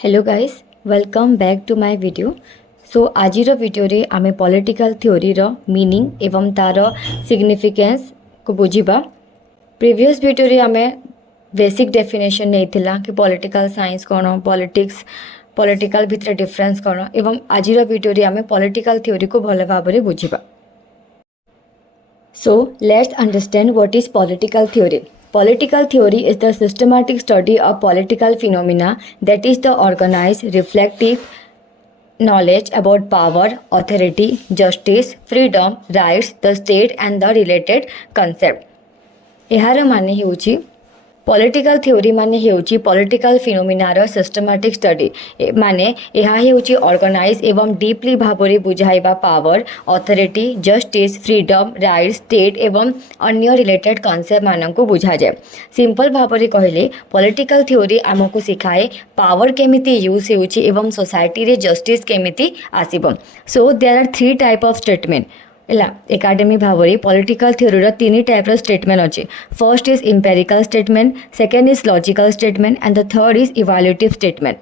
Hello guys welcome back to my video. So आज video रे आमे पॉलिटिकल थ्योरी रो meaning एवं तार सिग्निफिकेंस को बुझिबा। प्रीवियस वीडियो रे आमे बेसिक डेफिनेशन नेइथिला कि पॉलिटिकल साइंस कोन, पॉलिटिकल भितर डिफरेंस कोन एवं आज वीडियो रे आमे पॉलिटिकल थ्योरी को भल भाबरे बुझिबा। So let's understand what is political theory. Political theory is the systematic study of political phenomena, that is the organized, reflective knowledge about power, authority, justice, freedom, rights, the state and the related concept. एहार माने हेउची political theory माने हेउची political फिनोमिनार systematic study माने यह हेउची organise एवं deeply भाबरे बुझाइबा power, authority, justice, freedom, right, state एवं अन्य रिलेटेड कॉन्सेप्ट मानक बुझा जाए। सिंपल भाबरे कहले पॉलिटिकल थ्योरी आमको सिखाए पावर केमिति यूज हेउची एवं सोसाइटी रे जस्टिस केमिति आसीबो। So there are three type of statement एकाडेमी भाव में पॉलिटिकल थ्योरी तीन टाइप स्टेटमेंट अच्छे। First is empirical statement, second is logical statement and the third is evaluative statement.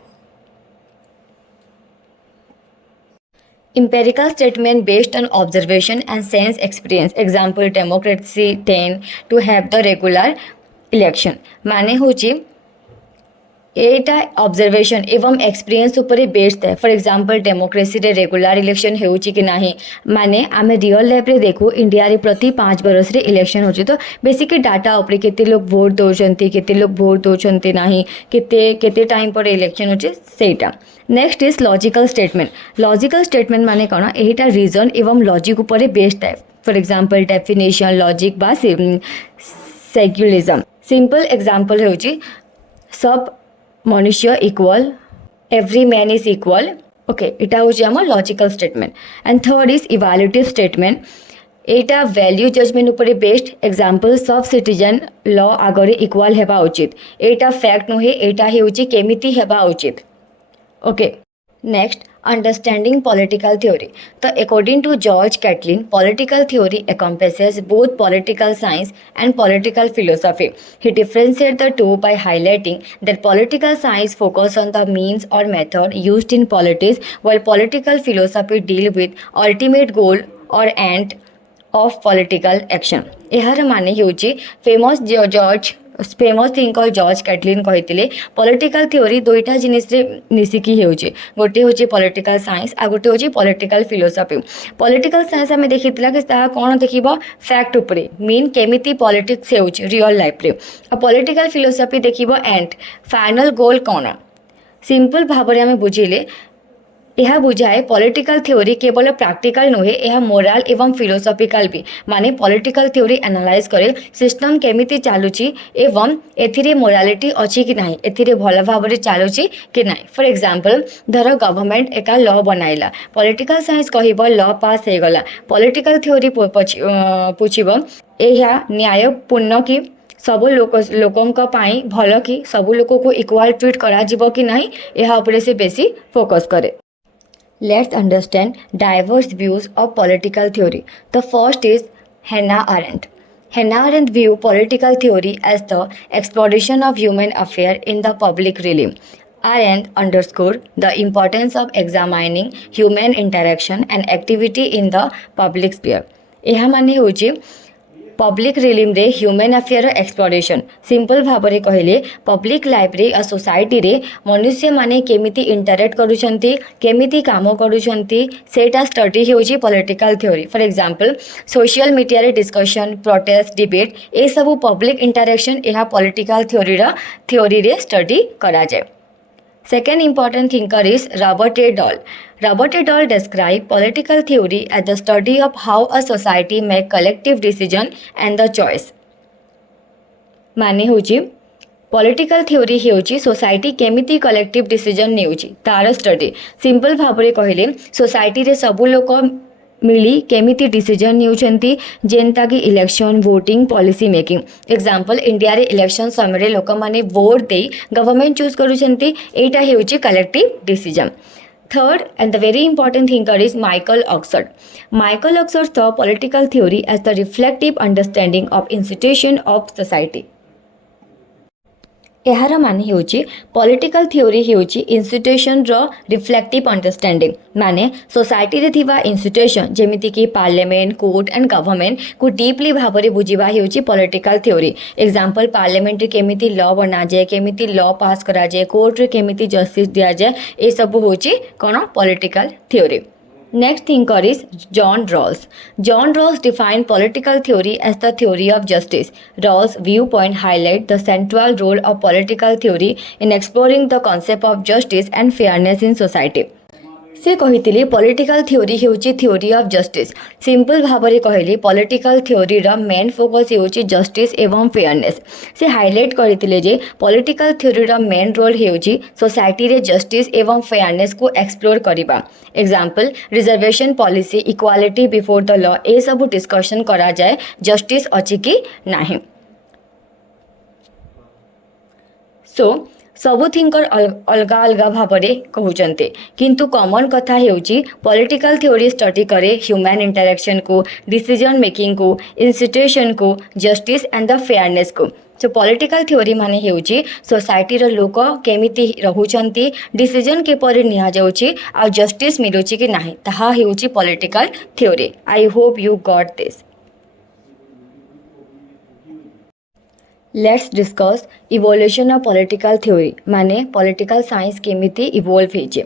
Empirical statement based on observation and sense experience. Example, democracy tend to have the regular election. माने होची एटा observation एवं experience उपरे based है। For example democracy रे regular election हेउची कि नाही, माने आमे रियल लाइफ रे देखो इंडिया रे प्रति 5 बरस रे इलेक्शन होची। तो बेसिकली डाटा उपरे केते लोग वोट दोचंती, केते लोग वोट दोचंती नाही, केते टाइम पर इलेक्शन होची सेटा। Next is logical statement. Logical statement माने कोन, एटा रीजन एवं लॉजिक उपरे बेस्ड है। फॉर एग्जांपल डेफिनेशन, लॉजिक बा सेक्युलरिज्म। सिंपल एग्जांपल हेउची सब मनुष्य equal, every man is equal. Okay, इटा हूँ आम logical statement. And third is evaluative statement. Etah value judgement उपरे बेस्ड। एग्जांपल सब सिटीजन लॉ आगरे इक्वल हेबा उचित। एटा फैक्ट नुहे, एटा हेउची केमिति हेबा उचित। Okay, next understanding political theory. तो according to George Catlin, political theory encompasses both political science and political philosophy. He differentiates the two by highlighting that political science focus on the means or method used in politics, while political philosophy deal with ultimate goal or end of political action. एहार माने हेउची famous thinker George Catlin कहिथिले political theory दुईटा जिनिस रे मिसिकी हेउची। गोटे होची political science आ गोटे होची पॉलिटिकल फिलोसॉफी। पॉलिटिकल साइंस हमें देखिथिला कि ता कोन देखिबो फैक्ट उपरे, मीन केमिति पॉलिटिक्स हेउची रियल लाइफ रे। आ पॉलिटिकल फिलोसॉफी देखिबो एंड फाइनल गोल कोन। सिंपल भाबरे हमें बुझिले यह बुझाए पॉलिटिकल थ्योरी केवल प्रैक्टिकल नुहे, यह मोराल एवं फिलोसॉफिकल भी। माने पॉलिटिकल थ्योरी एनालाइज करे सिस्टम केमिति चालुची एवं एथिरे मोरालिटी अछि कि नाही, एथिरे भल भाबरे चालुची कि नाही। फॉर एग्जांपल धर गवर्नमेंट एका लॉ बनाइला, पॉलिटिकल साइंस कहिबो लॉ पास हे गला, पॉलिटिकल थ्योरी पुछिबो एहा न्यायपूर्ण कि सब लोकों पाई भल कि सब लोक को इक्वल ट्रीट करा जिवो कि नाही, एहा उपरे से बेसी फोकस करे। Let's understand diverse views of political theory. The first is Hannah Arendt. Hannah Arendt view political theory as the exploration of human affair in the public realm. Arendt underscored the importance of examining human interaction and activity in the public sphere. यह माने होची public realm रे human affair exploration. Simple भाबरे कहले public life रे आ society रे मनुष्य माने केमिति इंटरेक्ट करूछंती, केमिति काम करूछंती, सेटा स्टडी हेउची political theory. For example social media रे डिस्कशन, प्रोटेस्ट, डिबेट ए सब पब्लिक इंटरेक्शन यह पॉलिटिकल थ्योरी रे स्टडी करा जाए। Second important thinker is Robert A. Dahl. Robert A. Dahl described political theory as the study of how a society make collective decision and the choice. माने होची political theory हेउची society केमिति collective decision नेउची तार study. Simple भाबरे कहले society रे सब लोक मिली केमिति decision नेउछंती, जेनता कि election, voting, policy making. Example India रे इलेक्शन समय लोक माने वोट दे गवर्नमेंट चूज करूछंती, एटा हेउची collective decision. Third and the very important thinker is Michael Oxford. Michael Oxford saw political theory as the reflective understanding of institution of society. यार माने होची पॉलिटिकल थ्योरी होची इंस्टीट्यूशन रो रिफ्लेक्टिव अंडरस्टैंडिंग माने society रे थिबा इंस्टीट्यूशन जेमिति कि parliament court and government को deeply भाबरे बुझिबा होची पॉलिटिकल थ्योरी। एग्जांपल पार्लियामेंट रे केमिति लॉ बना जाए केमिति लॉ पास करा जाए कोर्ट रे केमिति जस्टिस दिया जाए ए सब होची कोन political theory. Next thinker is John Rawls. John Rawls defined political theory as the theory of justice. Rawls' viewpoint highlight the central role of political theory in exploring the concept of justice and fairness in society. से कही political theory होची theory of justice. Simple भाव में कहली political theory रा main focus होची justice एवं fairness. से हाईलाइट करते जे पॉलिटिकल थ्योरी रा मेन रोल होची सोसाइटी रे जस्टिस एवं फेयरनेस को एक्सप्लोर करबा। Example reservation policy equality before the law ए सब डिस्कशन करा जाए जस्टिस अछि कि नाही। सो सबु थिंकर अलगा अलगा भाव में कहते किंतु कॉमन कथा हेउची पॉलिटिकल थ्योरी स्टडी करे ह्यूमन इंटरेक्शन को डिसीजन मेकिंग को इंस्टीट्यूशन को जस्टिस एंड द फेयरनेस को। सो पॉलिटिकल थ्योरी माने हेउची सोसाइटी रो लोक केमिति रहुचंती डिसीजन के पर निया जाउची आ जस्टिस मिलुची कि नाही ताहा हेउची political theory. I hope you got this. Let's discuss evolution of political theory माने पॉलिटिकल साइंस केमिति इवोल्व हेचे।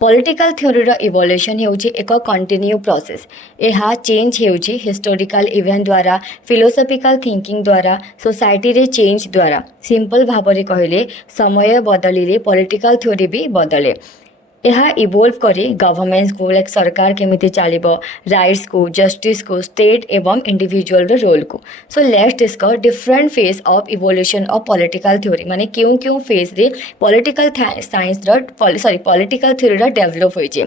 पॉलिटिकल थ्योरी रो इवोल्यूशन हेउची एक कंटिन्यू प्रोसेस। एहा चेंज हेउची हिस्टोरिकल इवेंट द्वारा फिलोसॉफिकल थिंकिंग द्वारा सोसाइटी रे चेंज द्वारा। सिंपल भाव में कहले समय बदलिले पॉलिटिकल थ्योरी भी बदले। यह इवोल्व करे गवर्नमेंट्स को लाइक सरकार केमिति चलिबो राइट्स को जस्टिस को स्टेट एवं इंडिविजुअल रोल को। So let's discuss different phase of evolution of political theory माने क्यों क्यों फेज रे पॉलिटिकल साइंस पॉलिटिकल थ्योरी रा डेवलप होइचे।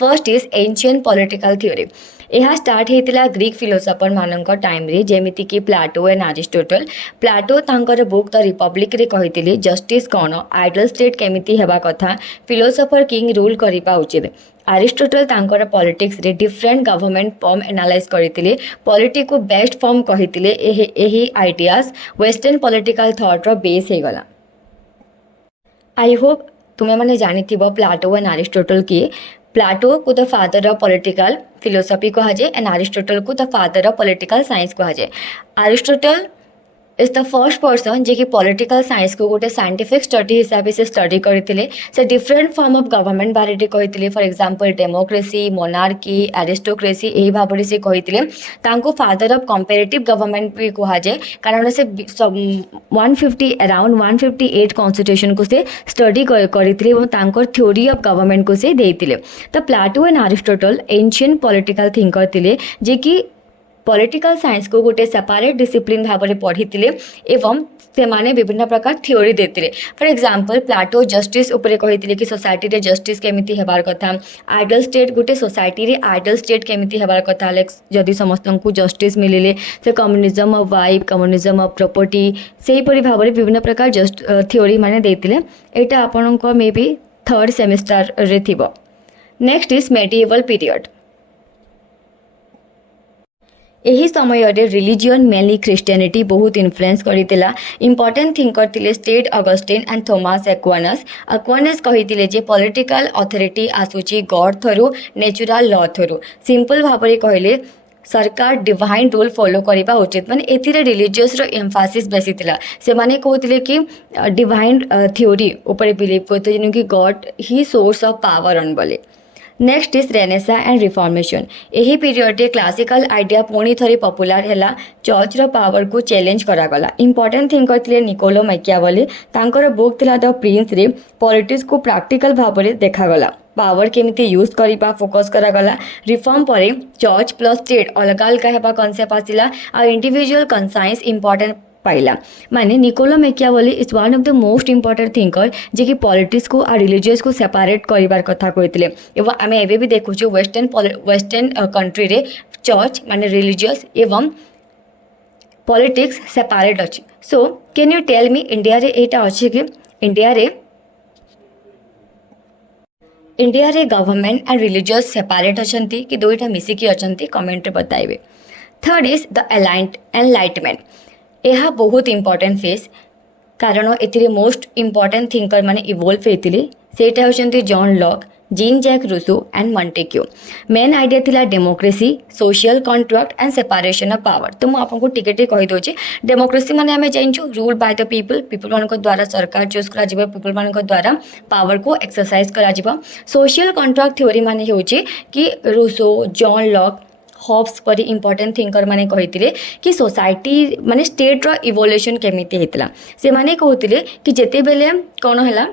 First is ancient political theory. यह स्टार्ट होता ग्रीक फिलोसफर मानक टाइम रे जेमिति कि प्लाटो एंड अरिस्टोटल। प्लाटो तांकर बुक द रिपब्लिक रे कहिथिले जस्टिस कौन आइडल स्टेट केमिति हेबा कथा फिलोसफर किंग रूल करिबा उचित। अरिस्टोटल तांकर पॉलिटिक्स रे डिफरेंट गवर्नमेंट फॉर्म एनालाइज करथिले पॉलिटिक्स को बेस्ट फॉर्म कहिथिले। एही आइडियाज वेस्टर्न पॉलिटिकल थॉट रो बेस हे गला। आई होप तुमे माने जानिथिबो प्लाटो एंड अरिस्टोटल की। प्लाटो को the father of political philosophy कहा जाए एंड अरिस्टोटल को the father of political science कहा जाए। Aristotle is the first person जे कि पॉलिटिकल साइंस को गोटे साइंटिफिक स्टडी हिसाब से स्टडी करते से डिफरेंट फॉर्म ऑफ गवर्नमेंट बारे कहते for example democracy monarchy aristocracy यही भाव में से कहते फादर ऑफ कंपैरेटिव गवर्नमेंट भी कहा जाए कारण से 150 अराउंड 158 कॉन्स्टिट्यूशन को से स्टडी करते थ्योरी ऑफ गवर्नमेंट को से देते। तो Plato and Aristotle ancient political thinker थे जे कि पॉलिटिकल साइंस को गोटे सेपरेट डिसिप्लिन भाव में पढ़ी एवं से माने विभिन्न प्रकार थ्योरी देते। फॉर एग्जांपल प्लाटो जस्टिस उपरे कहिथिले कि सोसाइटी रे जस्टिस केमिति हेबार कथा आइडल स्टेट गोटे सोसाइटी रे आइडल स्टेट केमिति हेबार कथा लाइक जदि समस्त को जस्टिस मिलिले से communism of wife communism of property सेही परि भाव में विभिन्न प्रकार जस्ट थ्योरी माने देथिले। एटा आपनको मे बी थर्ड सेमिस्टर रे थिबो। Next is medieval period. यही समय रिलीजियन मेनली क्रिश्चियनिटी बहुत इन्फ्लुएंस करथिला। इंपोर्टेंट थिंकर थिले saint Augustine and Thomas Aquinas. Aquinas कहिथिले जे पॉलिटिकल अथॉरिटी आसुची God through natural law through. Simple भाव में कहले सरकार डिवाइन रूल फॉलो करबा उचित माने एथिरे रिलीजियस रो एम्फासिस बेसी थिला। से माने कहथिले कि डिवाइन थ्योरी ऊपर बिलीव करते जेनु कि गॉड ही सोर्स ऑफ पावर ऑन बोले। Next is renaissance and reformation. यही पीरियड क्लासिकल आइडिया पुणी थरी पॉपुलर है चर्च रो पावर को चैलेंज करागला। इंपोर्टेंट थिंकर थे निकोलो मैकियावेली। तांकर बुक थिला द प्रिंस रे पॉलिटिक्स को प्रैक्टिकल भाव में देखागला पावर केमिति यूज करबा फोकस करागला। रिफॉर्म पर चर्च प्लस स्टेट अलग अलग हेबा कॉन्सेप्ट आसिला आ इंडिविजुअल कॉन्साइंस इंपोर्टेंट पाइला। माने Niccolo Machiavelli is one of the most important thinker जे कि पॉलिटिक्स को आ रिलीजियस को सेपरेट करिवार कथा कहते एवं आम एबे भी देखुचे वेस्टर्न कंट्री रे चर्च माने रिलीजियस एवं पॉलिटिक्स सेपरेट अच्छी। So can you tell me India रे एटा अच्छे कि इंडिया रे गवर्नमेंट एंड रिलीजियस सेपरेट अच्छी कि दुईटा मिसिकी अच्छी कमेंट रे बताइबे। Third is the enlightenment. यह बहुत इंपोर्टेंट फेज। कारण एथिरे मोस्ट इंपोर्टेंट थिंकर माने इवोल्व होते सेटा होचंती John Locke, Jean Jacques Rousseau and Montesquieu. Main idea थिला democracy, social contract and separation of power. तो मुझे आपको टिके कहि दोची डेमोक्रेसी माने आमे जानिछु rule by the people, people मानक द्वारा सरकार चूज करा जिवो, पीपल मानक द्वारा पावर को एक्सरसाइज करा जिवो। सोशल कॉन्ट्रैक्ट थ्योरी माने होची कि रूसो, जॉन लॉक, हॉब्स परी इंपोर्टेंट थिंकर माने कहिथिले कि सोसाइटी माने स्टेट रो इवोल्यूशन केमिति हेतला। से माने कहउथिले कि जेते बेले कोन हला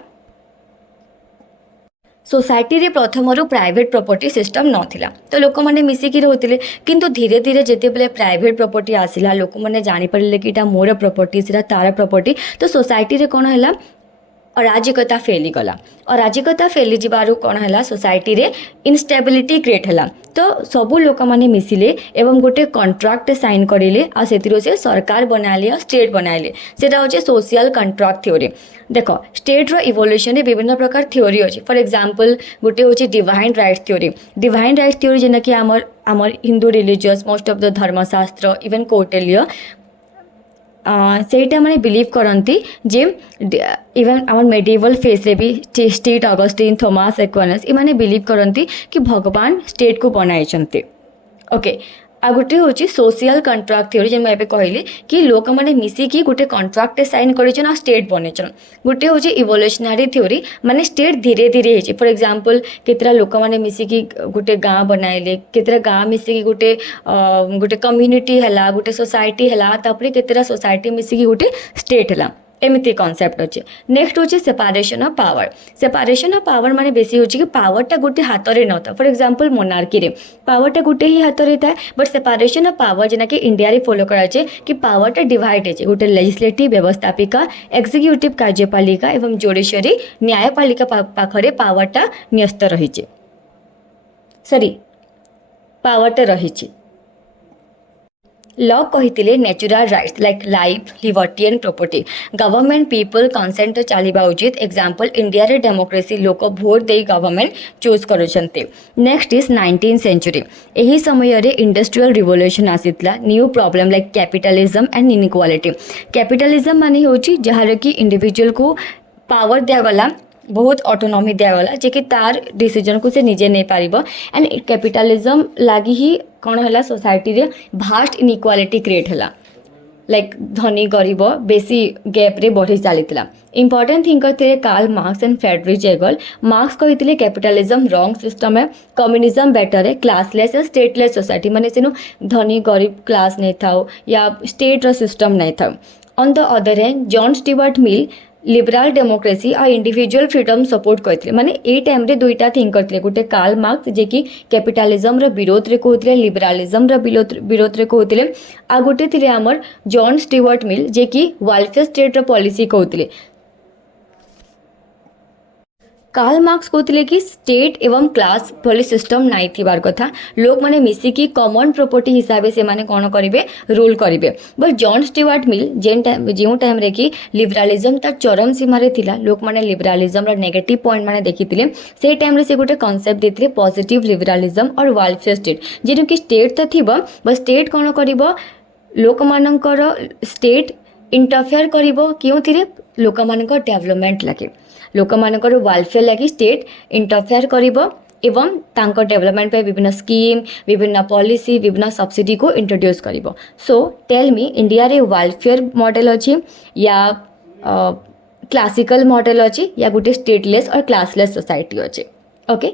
सोसाइटी रे प्रथमरु प्राइवेट प्रॉपर्टी सिस्टम नथिला, तो लोक माने मिसिकी रहउथिले। किंतु धीरे धीरे जेते बेले प्राइवेट प्रॉपर्टी आसिला, लोक माने जानि परले कि एटा मोर प्रॉपर्टी, सेटा तार प्रॉपर्टी, तो सोसाइटी रे कोन हला अराजकता फैली गला। अराजकता फैली जिबारु कौन है सोसाइटी रे इनस्टेबिलिटी क्रिएट है। तो सबू लोक मैंने मिसिले एवं गोटे कॉन्ट्रैक्ट साइन करेले आ सेतिरो से सरकार बनाइले और स्टेट बनाइले, सेटा होचे सोशल कॉन्ट्रैक्ट थ्योरी। देख स्टेट रो इवोल्यूशन रे विभिन्न प्रकार थ्योरी अछि। फॉर एग्जांपल गोटे होचे divine rights theory. Divine rights theory जेना कि आमर Hindu religious most of the Dharmashastra even Kautilya सेटा माने बिलीव करती जे इवन आम मेडिवल फेस रे भी स्टेट अगस्टिन, थॉमस एक्विनास इमाने बिलीव करती कि भगवान स्टेट को बनाई। ओके आ गोटे हूँ सोशल कॉन्ट्रैक्ट थ्योरी जे मैं कहली कि लोक मैंने मिसिकी गोटे कॉन्ट्रैक्ट साइन कर स्टेट बनईचन। गोटे हूँ इवोल्यूशनरी थ्योरी माने स्टेट धीरे धीरे होची। फॉर एग्जांपल केतरा लोक मैंने मिसिकी गोटे गाँ बनाइले, केतरा गाँ मिसिकी गोटे गोटे कम्युनिटी है, गोटे सोसाइटी है, तापर केतरा सोसाइटी मिसिकी गोटे स्टेट है, एमती कॉन्सेप्ट अच्छे। नेक्स्ट हूँ separation of power. Separation of power माने बेसी होची कि पावरटा गोटे हाथ में न था। फॉर एग्जांपल मोनार्की रे पावरटा गोटे ही हाथ में था, बट सेपारेशन ऑफ पावर जेना कि इंडिया रे फॉलो कराचे कि पावरटा डिवाइड है, गोटे लेजिस्लेटिव व्यवस्थापिका, एक्जिक्यूटिव कार्यपालिका एवं जुडिशियरी न्यायपालिका पाखरे पावरटा न्यस्त रही, सॉरी पावरटा रही। लॉ कही natural rights like life, liberty and property, government people consent चलवा उचित। एग्जांपल इंडिया रे डेमोक्रेसी लोक भोट दे गवर्नमेंट चूज करुछंते। Next is 19th century. यही समय रे इंडस्ट्रियल रिवोल्यूशन आसीतला। New problem like capitalism and inequality. Capitalism माने होची जहार कि इंडिविजुअल को पावर दिया गला, बहुत ऑटोनॉमी दिगला जे कि तार डिसीजन को से निजे नहीं पारिब। एंड कैपिटलिज्म लगी ही कौन है सोसाइटी रे भास्ट इनइक्वालिटी क्रिएट है, लाइक धनी गरीब बेसी गैप रे बढ़ी चलीला। इंपोर्टेंट थिंकर थे Karl Marx and Friedrich Engels. Marx कहते कैपिटलिज्म रॉन्ग सिस्टम है, कम्युनिज्म बेटर है, क्लासलेस है, स्टेटलेस सोसाइटी माने सेनु धनी गरीब क्लास नहीं था या स्टेट रो सिस्टम नहीं था। On the other hand John Stewart mill लिबराल democracy और इंडिविजुअल फ्रीडम सपोर्ट करते। माने ए टाइम रे दुईटा थिंकर थे, गोटे कार्ल मार्क्स जे कि कैपिटलिज्म रो विरोध रे कहते, लिबरालिज्म रो विरोध रे कहते, आ गोटे थिले हमर जॉन स्टीवर्ट मिल जे कि वेलफेयर स्टेट रो पॉलिसी कहते। कार्ल मार्क्स कहते कि स्टेट एवं क्लास भली सिस्टम नाई थिबार कथा, लोक माने मिसिकी कॉमन प्रॉपर्टी हिसाब से माने कौन करेंगे रूल करेंगे। बट जॉन स्टीवर्ट मिल जो टाइम रे कि लिबरालिज्म तार चरम सीमा रे थिला, लोक माने लिबरालिज्म रो नेगेटिव पॉइंट माने देखिथिले, से टाइम रे से गोटे कांसेप्ट देथिले पॉजिटिव लिबरालिज्म और वेलफेयर स्टेट। जेनु कि स्टेट तो थिबो बस स्टेट कौन करिवो लोक मानकर स्टेट इंटरफेयर करिवो क्योंथिरे लोक मानकर डेवलपमेंट लगे, लोक मानकर वेलफेयर लगी स्टेट इंटरफेयर करिवो एवं तांको डेवलपमेंट पे विभिन्न स्कीम, विभिन्न पॉलिसी, विभिन्न सब्सिडी को इंट्रोड्यूस करिवो। सो टेल मी इंडिया रे वेलफेयर मॉडल अछि या क्लासिकल मॉडल अछि या गोटे स्टेटलेस और क्लासलेस सोसाइटी अछि। Okay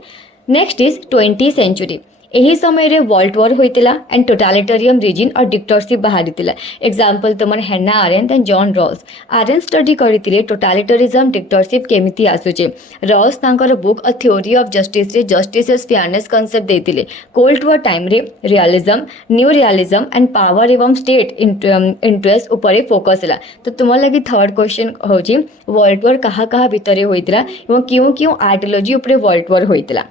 next is 20th century. यही समय रे वर्ल्ड वॉर होइतिला एंड टोटालिटेरियन रिजिम और डिक्टेटरशिप बाहरितिला। एग्जांपल तुमन Hannah Arendt and John Rawls. Arendt study करितिले टोटालिटेरिज्म डिक्टेटरशिप केमिति आसुचे। रॉस तांकर book a theory of justice रे जस्टिस एज फेयरनेस कांसेप्ट देतिले। कोल्ड वॉर टाइम रे realism, new realism and power एवं स्टेट इंटरेस्ट ऊपर फोकस हैला। तो तुम लगी थर्ड क्वेश्चन होची वर्ल्ड वॉर कहाँ कहाँ भितर होइतिला एवं क्यों क्यों आइडियोलॉजी ऊपर वर्ल्ड वॉर होइतिला।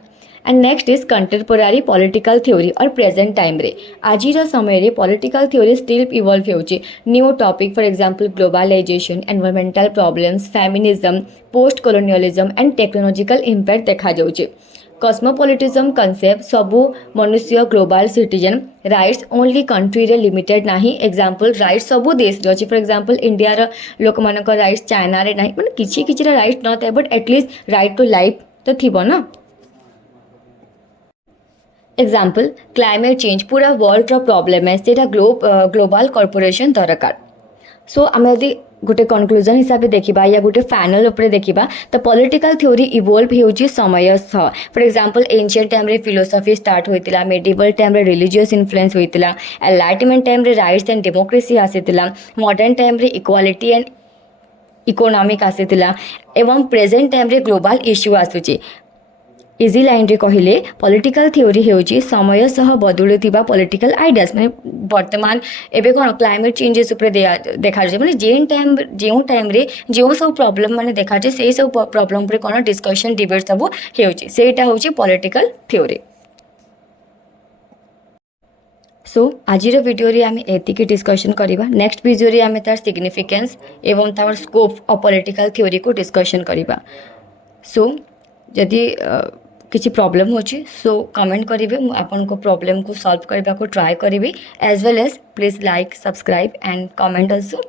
And next is contemporary political theory और प्रेजेंट टाइम रे आज समय रे पॉलिटिकल थ्योरी स्टिल इवॉल्व होउची। New topic for example globalisation, environmental problems, feminism, post colonialism and technological impact देखा जाउची। कस्मोपोलिटिज्म कनसेप्ट सबू मनुष्य global citizen rights only country रे लिमिटेड नहीं एग्जांपल राइट्स सबू देश रे अछि फॉर एग्जांपल इंडिया रो लोक मानक राइट्स चाइना रे नहीं माने किछि किछि राइट न थाए but at least right to life तो थिबो ना एग्जांपल क्लाइमेट चेंज पूरा वर्ल्ड रो प्रॉब्लम है सेटा ग्लोबल कॉर्पोरेशन दरकार सो आम यदि गोटे कनक्लूजन हिसाब से देखा या गोटे फाइनल उपर देखा तो पॉलिटिकल थ्योरी इवोल्व होउची समय सह फॉर एग्जांपल एंशिएंट टाइम रे फिलोसफी स्टार्ट होइतिला मेडिवल टाइम रे रिलीजियस इन्फ्लुएंस होइतिला एनलाइटमेंट टाइम रे राइट्स एंड डेमोक्रेसी आसीतिला मॉडर्न टाइम रे इक्वालिटी एंड इकोनॉमिक आसीतिला एवं प्रेजेंट टाइम रे ग्लोबल इश्यू आसुची इजी लाइन रे कहले पॉलिटिकल थ्योरी होउची समय सह बदलुथिबा पॉलिटिकल आइडियाज माने वर्तमान एबे कोन क्लाइमेट चेंजेस ऊपर देखा जाय माने जेउ टाइम रे जो सब प्रॉब्लम माने देखा जाय सेही सब प्रॉब्लम ऊपर कोन डिस्कशन डिबेट सब होउची सेटा होउची पॉलिटिकल थ्योरी सो आज वीडियो रे आम एतिकी डिस्कशन करवा नेक्स्ट वीडियो रे आम तार सिग्निफिकेंस एवं तार स्कोप ऑफ पॉलिटिकल थ्योरी को डिस्कशन करवा सो जदि किसी प्रॉब्लम होची सो कमेंट करेंगे मुझे आपन को प्रॉब्लम को सॉल्व करने को ट्राई करी as well as please like subscribe and comment also